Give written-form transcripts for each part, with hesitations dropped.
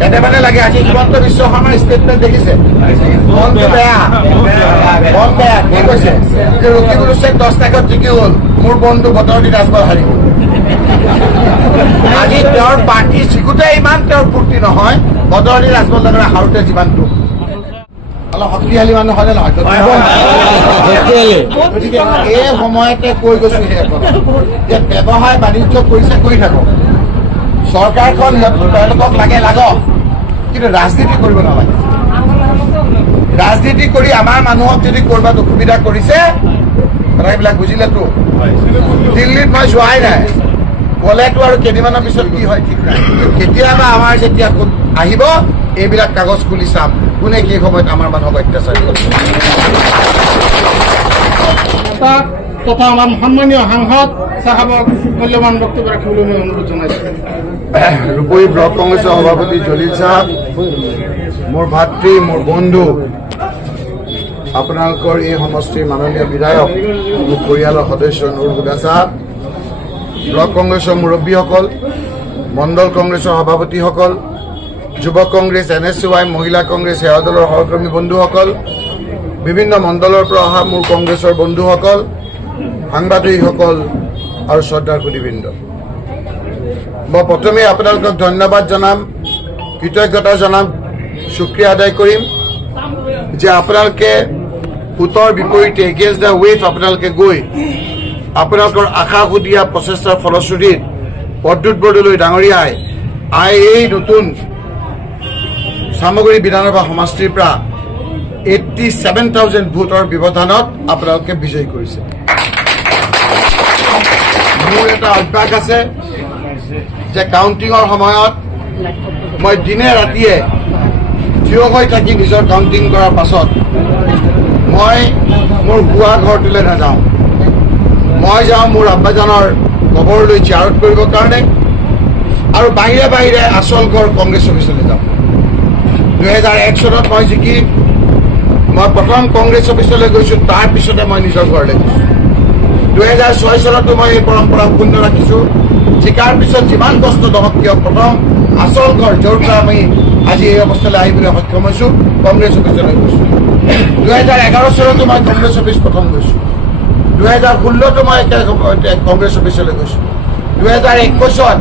কেনেবানে লাগে আজি হিমন্ত বিশ্ব শৰ্মাৰ ষ্টেটমেণ্ট দেখিছে মনটো বেয়া মন বেয়া কি কৈছে ৰকিবুল হুছেইন 10 তাৰিখত জিকি হ'ল মোৰ বন্ধু বদৰুদ্দিন ৰাজভৰ হাৰিব আজি তেওঁৰ পাৰ্টি জিকোতে ইমান তেওঁৰ ফূৰ্তি নহয় বদৰুদ্দিন ৰাজভৰ লগৰে হাৰোতে যিমানটো অলপ শক্তিশালী মানুহ হলে নহয় গতিকে এই সময়তে কৈ গৈছো যে ব্যৱসায় বাণিজ্য কৰিছে কৰি থাকক চৰকাৰখন তেওঁলোকক লাগে লাগক কিন্তু ৰাজনীতি কৰিব নালাগে ৰাজনীতি কৰি আমাৰ মানুহক যদি কৰবাত অসুবিধা কৰিছে কথাবিলাক বুজিলেতো দিল্লীত মই যোৱাই নাই গলেতো আৰু কেইদিনমানৰ পিছত কি হয় ঠিক নাই কেতিয়াবা আমাৰ যেতিয়া আহিব এইবিলাক কাগজ খুলি চাম কোনে কি সময়ত আমাৰ মানুহক অত্যাচাৰ কৰিছে তথা আমাৰ সন্মানীয় সাংসদ সাহেবক মূল্যবান বক্তব্য ৰাখিবলৈ মই অনুৰোধ জনাইছো ৰূপহী ব্লক কংগ্ৰেছৰ সভাপতি জলিল সাহেব মোৰ ভাতৃ মোৰ বন্ধু আপোনালোকৰ এই সমষ্টিৰ মাননীয় বিধায়ক মোৰ পৰিয়ালৰ সদস্য নুৰ হুদা সাহেব ব্লক কংগ্ৰেছৰ মুৰব্বীসকল মণ্ডল কংগ্ৰেছৰ সভাপতিসকল যুৱ কংগ্ৰেছ NSY মহিলা কংগ্ৰেছ সেৱা দলৰ সহকৰ্মী বন্ধুসকল বিভিন্ন মণ্ডলৰ পৰা অহা মোৰ কংগ্ৰেছৰ বন্ধুসকল সাংবাদিকসকল আৰু শ্ৰদ্ধাৰ সুধীবৃন্দ মই প্ৰথমে আপোনালোকক ধন্যবাদ জনাম কৃতজ্ঞতা জনাম শুক্ৰিয়া আদায় কৰিম যে আপোনালোকে উত্তৰ বিপৰীতে এগেইনষ্ট দ্য ৱেভ আপোনালোকে গৈ আপোনালোকৰ আশা সুদিয়া প্ৰচেষ্টাৰ ফলশ্ৰুতিত প্ৰদ্যুৎ বৰদলৈ ডাঙৰীয়াই এই নতুন সামগ্ৰী বিধানসভা সমষ্টিৰ পৰা 87,000 ভোটৰ ব্যৱধানত আপোনালোকে বিজয়ী কৰিছে মোৰ এটা অভ্যাস আছে যে কাউণ্টিঙৰ সময়ত মই দিনে ৰাতিয়ে থিয় হৈ থাকি নিজৰ কাউণ্টিং কৰাৰ পাছত মই মোৰ গুৱা ঘৰটোলৈ নাযাওঁ মই যাওঁ মোৰ আব্বাজানৰ কবৰলৈ জিয়াৰত কৰিবৰ কাৰণে আৰু বাহিৰে বাহিৰে আচল ঘৰ কংগ্ৰেছ অফিচলৈ যাওঁ 2001 চনত মই জিকি মই প্ৰথম কংগ্ৰেছ অফিচলৈ গৈছো তাৰ পিছতে মই নিজৰ ঘৰলৈ গৈছো 2006 চনতো মই এই পৰম্পৰা অক্ষুণ্ণ ৰাখিছো জিকাৰ পিছত যিমান কষ্ট নহওক কিয় প্ৰথম আচল ঘৰ য'ৰ পৰা আমি আজি এই অৱস্থালৈ আহিবলৈ সক্ষম হৈছো কংগ্ৰেছ অফিচলৈ গৈছো 2011 চনতো মই কংগ্ৰেছ অফিচ প্ৰথম গৈছো 2016তো মই কংগ্ৰেছ অফিচলৈ গৈছো 2021ত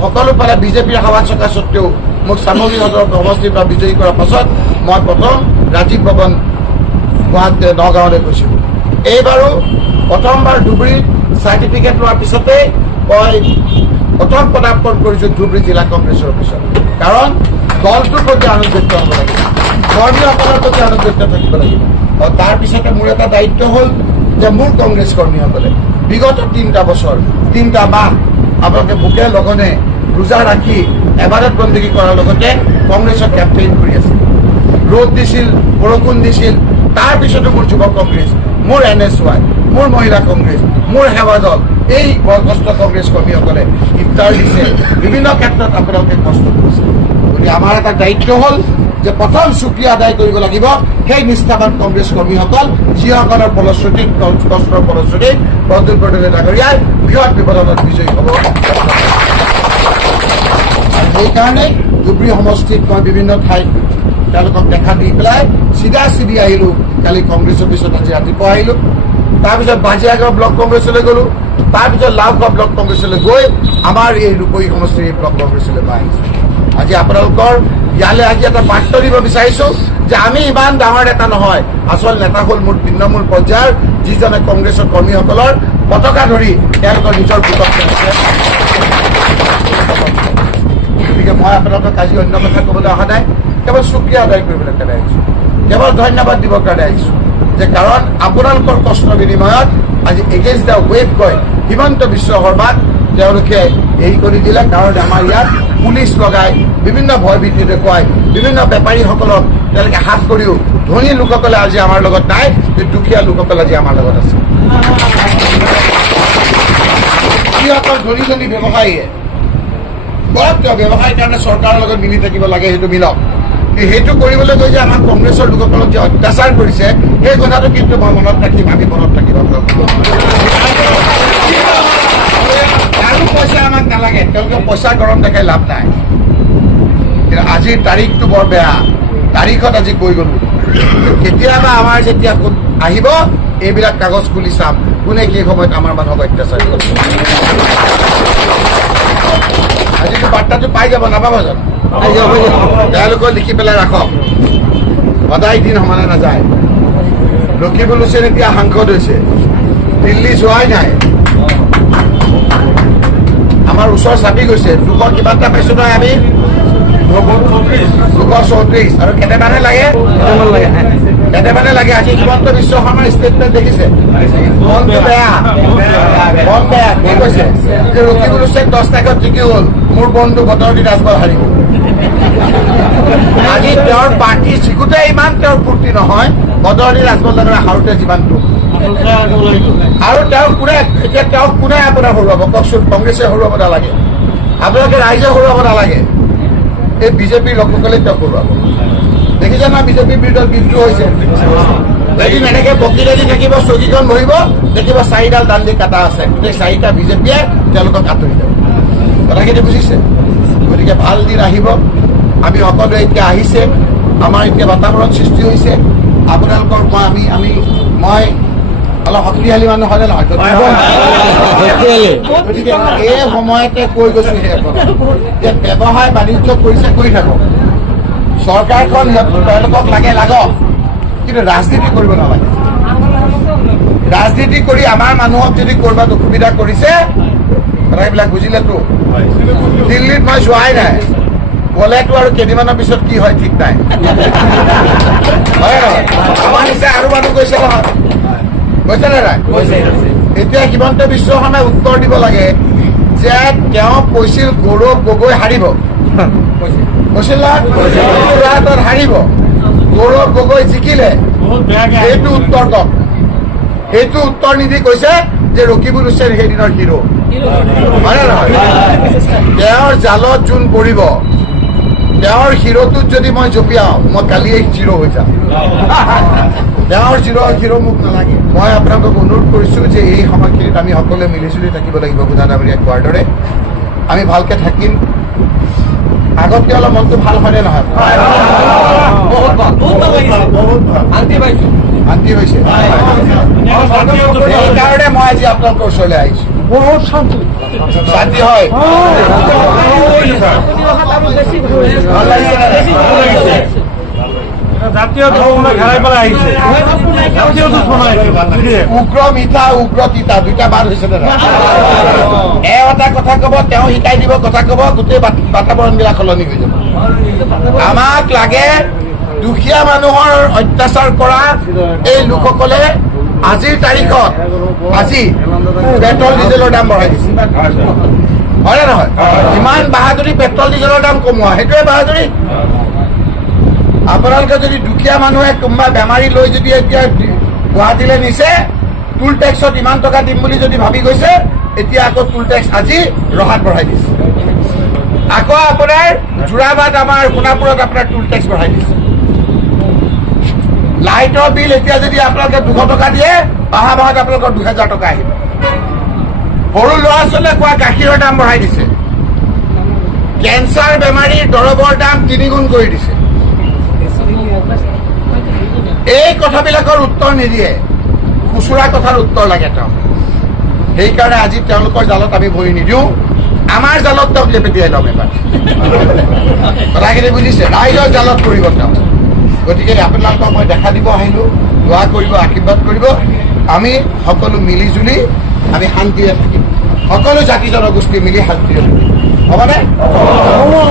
সকলো ফালে বিজেপিৰ হাৱা চকা সত্ত্বেও মোক সামগ্ৰী সদৰ সমষ্টিৰ পৰা বিজয়ী কৰাৰ পাছত মই প্ৰথম ৰাজীৱ ভৱন গুৱাহাটী নগাঁৱলৈ গৈছিলো এইবাৰো প্ৰথমবাৰ ধুবুৰীত চাৰ্টিফিকেট লোৱাৰ পিছতে মই প্ৰথম পদাৰ্পণ কৰিছো ধুবুৰী জিলা কংগ্ৰেছৰ অফিচত কাৰণ দলটোৰ প্ৰতি আনুগত্য হ'ব লাগিব কৰ্মীসকলৰ প্ৰতি আনুগত্য থাকিব লাগিব আৰু তাৰ পিছতে মোৰ এটা দায়িত্ব হ'ল যে মোৰ কংগ্ৰেছ কৰ্মীসকলে বিগত 3টা বছৰ 3টা মাহ আপোনালোকে ভোকে লগনে ৰোজা ৰাখি এবাৰত বন্দী কৰাৰ লগতে কংগ্ৰেছৰ কেম্পেইন কৰি আছে ৰ'দ দিছিল বৰষুণ দিছিল তাৰ পিছতো মোৰ যুৱ কংগ্ৰেছ মোৰ NSY মোৰ মহিলা কংগ্ৰেছ মোৰ সেৱা দল এই বয়সস্থ কংগ্ৰেছ কৰ্মীসকলে ইফতাৰ দিছে বিভিন্ন ক্ষেত্ৰত আপোনালোকে কষ্ট কৰিছে গতিকে আমাৰ এটা দায়িত্ব হ'ল যে প্ৰথম শুক্ৰিয়া আদায় কৰিব লাগিব সেই নিষ্ঠাবান কংগ্ৰেছ কৰ্মীসকল যিসকলৰ ফলশ্ৰুতিত কষ্টৰ ফলশ্ৰুতিত প্ৰদ্যুৎ বৰদলৈ ডাঙৰীয়াই বৃহৎ ব্যৱধানত বিজয়ী হ'ব সেইকাৰণে ধুবুৰী সমষ্টিত মই বিভিন্ন ঠাইত তেওঁলোকক দেখা দি পেলাই চিধা চিধি আহিলো কালি কংগ্ৰেছ অফিচত আজি ৰাতিপুৱা আহিলো তাৰপিছত বাজিয়াগাঁও ব্লক কংগ্ৰেছলৈ গলো তাৰপিছত লাভগাঁও ব্লক কংগ্ৰেছলৈ গৈ আমাৰ এই ৰূপহী সমষ্টিৰ ব্লক কংগ্ৰেছলৈ মই আহিছো আজি আপোনালোকৰ ইয়ালৈ আজি এটা বাৰ্তা দিব বিচাৰিছো যে আমি ইমান ডাঙৰ নেতা নহয় আচল নেতা হ'ল মোৰ তৃণমূল পৰ্যায়ৰ যিজনে কংগ্ৰেছৰ কৰ্মীসকলৰ পতাকা ধৰি তেওঁলোকৰ নিজৰ ভোটত গতিকে মই আপোনালোকক আজি অন্য কথা ক'বলৈ অহা নাই কেৱল শুক্ৰিয়া আদায় কৰিবলৈ কাৰণে আহিছো কেৱল ধন্যবাদ দিবৰ কাৰণে আহিছো যে কাৰণ আপোনালোকৰ কষ্টৰ বিনিময়ত আজি এগেইনষ্ট দ্য ৱেভ কৈ হিমন্ত বিশ্ব শৰ্মাক তেওঁলোকে হেৰি কৰি দিলে কাৰণ আমাৰ ইয়াত পুলিচ লগাই বিভিন্ন ভয়ভীতি দেখুৱাই বিভিন্ন বেপাৰীসকলক তেওঁলোকে হাত কৰিও ধনী লোকসকলে আজি আমাৰ লগত নাই দুখীয়া লোকসকল আজি আমাৰ লগত আছে যিসকল ধনী ধনী ব্যৱসায়ীয়ে বৰক তেওঁ ব্যৱসায়ীৰ কাৰণে চৰকাৰৰ লগত মিলি থাকিব লাগে সেইটো মিলক সেইটো কৰিবলৈ গৈ যে আমাৰ কংগ্ৰেছৰ লোকসকলক যে অত্যাচাৰ কৰিছে সেই কথাটো কিন্তু মই মনত ৰাখিম আমি মনত ৰাখিম আৰু পইচা আমাক নালাগে তেওঁলোকে পইচা গৰম দেখাই লাভ নাই কিন্তু আজিৰ তাৰিখটো বৰ বেয়া তাৰিখত আজি কৈ গলো কেতিয়াবা আমাৰ যেতিয়া আহিব এইবিলাক কাগজ খুলি চাম কোনে কি সময়ত আমাৰ মানুহক অত্যাচাৰ কৰিছে আজিতো বাৰ্তাটো পাই যাব নাপাব জানো তেওঁলোকে লিখি পেলাই ৰাখক সদায় দিন সমানে নাযায় ৰকিবুল হুছেইন এতিয়া সাংসদ হৈছে দিল্লী যোৱাই নাই আমাৰ ওচৰ চাপি গৈছে 200 কিবা এটা পাইছো নহয় আমি 234 আৰু কেইটামানে লাগে আজি হিমন্ত বিশ্ব শৰ্মাৰ ষ্টেটমেণ্ট দেখিছে মনটো বেয়া কি কৈছে যে ৰকিবুল হুছেইন 10 তাৰিখত জিকি হ'ল মোৰ বন্ধু বতৰদী ৰাজবল হাৰিব আজি তেওঁৰ পাৰ্টি জিকোতে ইমান তেওঁৰ ফূৰ্তি নহয় বতৰদী ৰাজবল হাৰোতে যিমানটো আৰু তেওঁক কোনে আপোনাৰ হৰুৱাব কওকচোন কংগ্ৰেছে হৰুৱাব নালাগে আপোনালোকে ৰাইজে হৰুৱাব নালাগে এই বিজেপিৰ লোকসকলে তেওঁক হৰুৱাব দেখিছে না বিজেপিৰ বিৰুদ্ধত বিদ্ৰোহ হৈছে এদিন এনেকে বকিলেদি থাকিব চকীখন বহিব দেখিব 4ডাল দাণ্ডি কাটা আছে গোটেই 4টা বিজেপিয়ে তেওঁলোকক আঁতৰি যাব কথাখিনি বুজিছে গতিকে ভাল দিন আহিব আমি সকলোৱে এতিয়া আহিছে আমাৰ এতিয়া বাতাবৰণ সৃষ্টি হৈছে আপোনালোকৰ মই অলপ শক্তিশালী মানুহ হলে নহয় গতিকে এই সময়তে কৈ গৈছো যে ব্যৱসায় বাণিজ্য কৰিছে কৰি থাকক চৰকাৰখন তেওঁলোকক লাগক কিন্তু ৰাজনীতি কৰিব নালাগে ৰাজনীতি কৰি আমাৰ মানুহক যদি কৰবাত অসুবিধা কৰিছে কথাবিলাক বুজিলেতো দিল্লীত মই যোৱাই নাই গলেতো আৰু কেইদিনমানৰ পিছত কি হয় ঠিক নাই হয় নহয় আমাৰ নিচিনা আৰু মানুহ গৈছে নহয় কৈছে নে নাই এতিয়া হিমন্ত বিশ্ব শৰ্মাই উত্তৰ দিব লাগে যে তেওঁ কৈছিল গৌৰৱ গগৈ হাৰিব কৈছিল না যোৰহাটত হাৰিব গৌৰৱ গগৈ জিকিলে সেইটো উত্তৰ কওক সেইটো উত্তৰ নিদি কৈছে যে ৰকিবুল হুছেইন সেইদিনৰ হিৰো হয় নে নহয় তেওঁৰ জালত যোন পৰিব তেওঁৰ হিৰোটোত যদি মই জঁপিয়াও মই কালিয়ে হিৰো হৈ যাম তেওঁৰ হিৰো মোক নালাগে মই আপোনালোকক অনুৰোধ কৰিছো যে এই সময়খিনিত আমি সকলোৱে মিলিজুলি থাকিব লাগিব গুদাদাবৰীয়া কোৱাৰ দৰে আমি ভালকে থাকিম আগতকে অলপ মনটো ভাল হয়নে নহয় শান্তি হৈছে সেইকাৰণে মই আজি আপোনালোকৰ ওচৰলৈ আহিছো বহুত শান্তি হয় উগ্ৰ মিঠা উগ্ৰ তিতা দুইটা বাদ হৈছে এটা কথা কব তেওঁ শিকাই দিব কথা কব গোটেই বাতাবৰণ বিলাক সলনি হৈ যাব আমাক লাগে দুখীয়া মানুহৰ অত্যাচাৰ কৰা এই লোকসকলে আজিৰ তাৰিখত আজি পেট্ৰল ডিজেলৰ দাম বঢ়াই দিছে হয় নে নহয় ইমান বাহাদুৰি পেট্ৰল ডিজেলৰ দাম কমোৱা সেইটোৱে বাহাদুৰি আপোনালোকে যদি দুখীয়া মানুহে কোনোবা বেমাৰী লৈ যদি এতিয়া গুৱাহাটীলৈ নিছে টুল টেক্সত ইমান টকা দিম বুলি যদি ভাবি গৈছে এতিয়া আকৌ টুল টেক্স আজি ৰহাত বঢ়াই দিছে আকৌ আপোনাৰ যোৰাবাট আমাৰ সোণাপুৰত আপোনাৰ টুল টেক্স বঢ়াই দিছে লাইটৰ বিল এতিয়া যদি আপোনালোকে 200 টকা দিয়ে অহা মাহত আপোনালোকৰ 2000 টকা আহিব সৰু ল'ৰা ছোৱালীয়ে খোৱা গাখীৰৰ দাম বঢ়াই দিছে কেঞ্চাৰ বেমাৰীৰ দৰৱৰ দাম 3 গুণ কৰি দিছে এই কথাবিলাকৰ উত্তৰ নিদিয়ে খুচুৰা কথাৰ উত্তৰ লাগে তেওঁ সেইকাৰণে আজি তেওঁলোকৰ জালত আমি ভৰি নিদিওঁ আমাৰ জালত তেওঁক লেপেটিয়াই ল'ম এবাৰ কথাখিনি বুজিছে ৰাইজৰ জালত পৰিব তেওঁ গতিকে আপোনালোকক মই দেখা দিব আহিলো দোৱা কৰিব আশীৰ্বাদ কৰিব আমি সকলো মিলিজুলি আমি শান্তিৰে থাকিম সকলো জাতি জনগোষ্ঠী মিলি শান্তিৰে থাকিম হ'বনে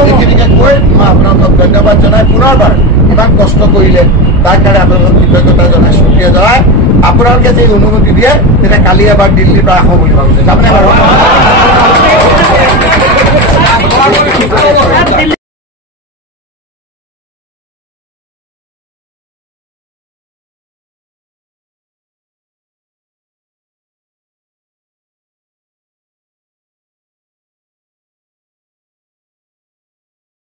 এইখিনিকে কৈ মই আপোনালোকক ধন্যবাদ জনাই পুনৰবাৰ ইমান কষ্ট কৰিলে তাৰ কাৰণে আপোনালোকক কৃতজ্ঞতা জনাই শুক্ৰিয়া জনাই আপোনালোকে যে অনুমতি দিয়ে তেতিয়া কালি এবাৰ দিল্লীৰ পৰা আহোঁ বুলি ভাবিছে যাবনে বাৰু